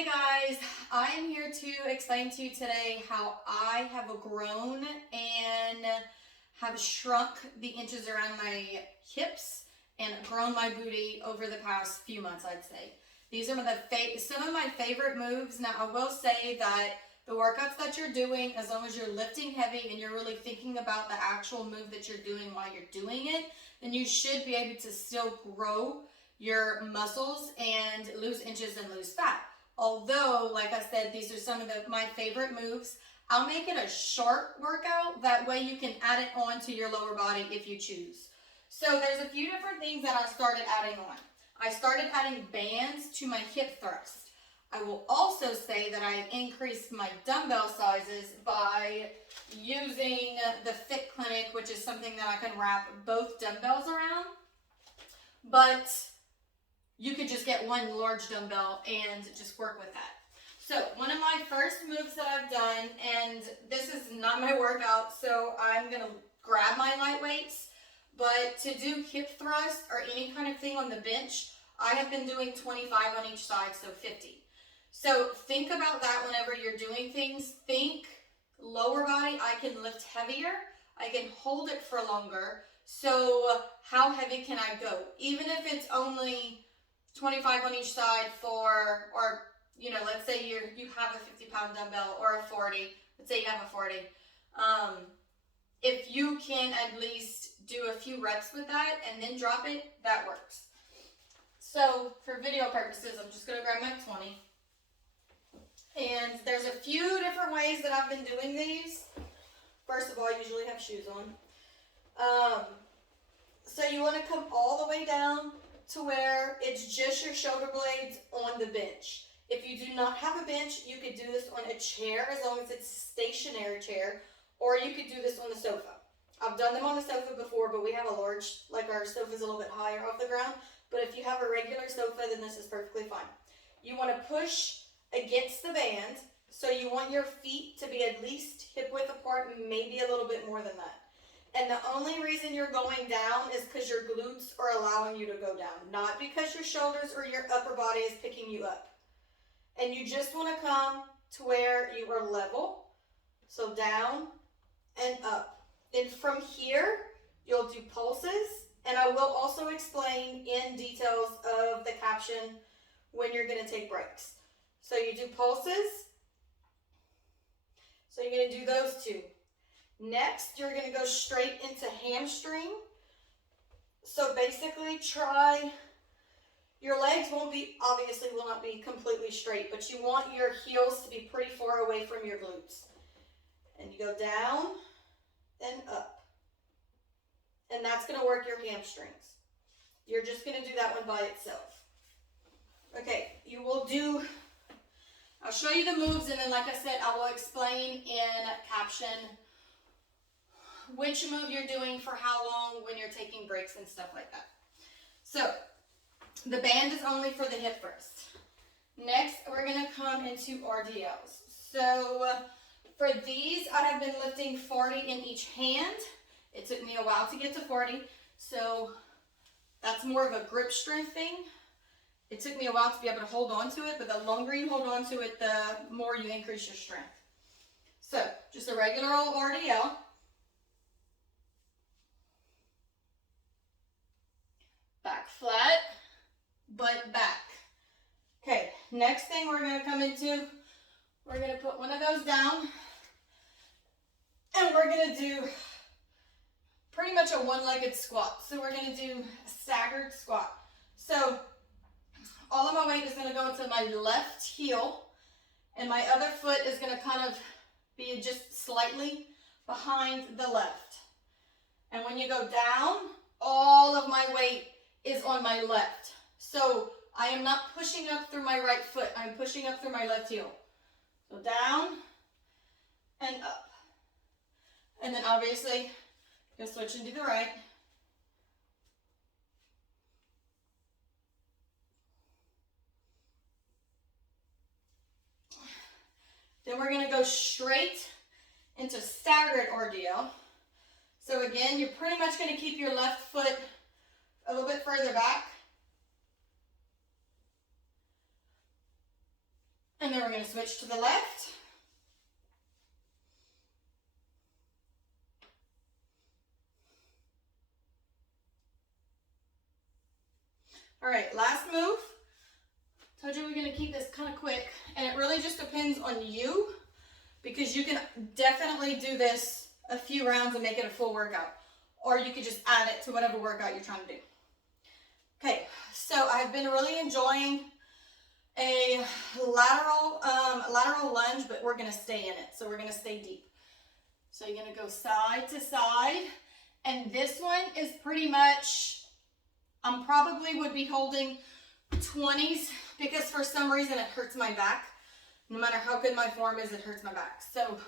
Hey guys, I am here to explain to you today how I have grown and have shrunk the inches around my hips and grown my booty over the past few months, I'd say. These are some of my favorite moves. Now, I will say that the workouts that you're doing, as long as you're lifting heavy and you're really thinking about the actual move that you're doing while you're doing it, then you should be able to still grow your muscles and lose inches and lose fat. Although, like I said, these are some of my favorite moves. I'll make it a short workout. That way you can add it on to your lower body if you choose. So there's a few different things that I started adding on. I started adding bands to my hip thrust. I will also say that I increased my dumbbell sizes by using the Fit Clinic, which is something that I can wrap both dumbbells around. But you could just get one large dumbbell and just work with that. So one of my first moves that I've done, and this is not my workout, so I'm gonna grab my light weights, but to do hip thrust or any kind of thing on the bench, I have been doing 25 on each side, so 50. So think about that whenever you're doing things. Think lower body, I can lift heavier, I can hold it for longer, so how heavy can I go? Even if it's only 25 on each side or let's say you have a 50-pound dumbbell or a 40. Let's say you have a 40. If you can at least do a few reps with that and then drop it, that works. So for video purposes, I'm just gonna grab my 20. And there's a few different ways that I've been doing these. First of all, I usually have shoes on. So you wanna come all the way down to where it's just your shoulder blades on the bench. If you do not have a bench, you could do this on a chair as long as it's a stationary chair, or you could do this on the sofa. I've done them on the sofa before, but we have a large, our sofa's a little bit higher off the ground, but if you have a regular sofa, then this is perfectly fine. You want to push against the band, so you want your feet to be at least hip width apart, maybe a little bit more than that. And the only reason you're going down is because your glutes are allowing you to go down, not because your shoulders or your upper body is picking you up. And you just want to come to where you are level, so down and up. Then from here, you'll do pulses, and I will also explain in details of the caption when you're going to take breaks. So you do pulses, so you're going to do those two. Next, you're going to go straight into hamstring. So basically your legs obviously will not be completely straight, but you want your heels to be pretty far away from your glutes. And you go down and up. And that's going to work your hamstrings. You're just going to do that one by itself. Okay, I'll show you the moves, and then like I said, I will explain in caption which move you're doing for how long when you're taking breaks and stuff like that. So the band is only for the hip first. Next, we're going to come into RDLs. So for these, I have been lifting 40 in each hand. It took me a while to get to 40, so that's more of a grip strength thing. It took me a while to be able to hold on to it, but the longer you hold on to it, the more you increase your strength. So just a regular old RDL. Back flat, butt back. Okay, next thing we're going to come into, we're going to put one of those down, and we're going to do pretty much a one-legged squat. So we're going to do a staggered squat. So all of my weight is going to go into my left heel, and my other foot is going to kind of be just slightly behind the left. And when you go down, all of my weight is on my left. So I am not pushing up through my right foot. I'm pushing up through my left heel. So down and up. And then obviously, you'll switch into the right. Then we're going to go straight into staggered RDL. So again, you're pretty much going to keep your left foot a little bit further back. And then we're going to switch to the left. All right, last move. Told you we're going to keep this kind of quick, and it really just depends on you, because you can definitely do this a few rounds and make it a full workout, or you could just add it to whatever workout you're trying to do. Okay, so I've been really enjoying a lateral lunge, but we're going to stay in it, so we're going to stay deep. So you're going to go side to side, and this one is pretty much, probably would be holding 20s, because for some reason it hurts my back. No matter how good my form is, it hurts my back. So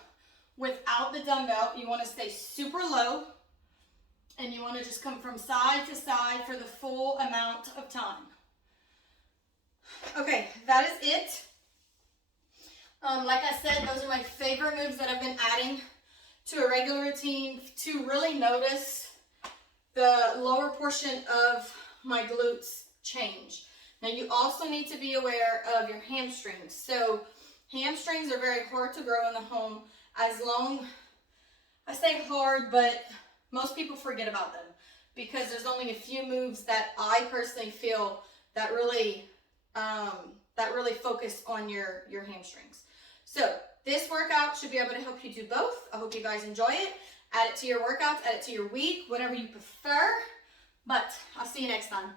without the dumbbell, you want to stay super low, and you want to just come from side to side for the full amount of time. Okay, that is it. Like I said, those are my favorite moves that I've been adding to a regular routine to really notice the lower portion of my glutes change. Now you also need to be aware of your hamstrings. So hamstrings are very hard to grow in the home, as long, I say hard, but most people forget about them, because there's only a few moves that I personally feel that really focus on your hamstrings. So this workout should be able to help you do both. I hope you guys enjoy it. Add it to your workouts, add it to your week, whatever you prefer. But I'll see you next time.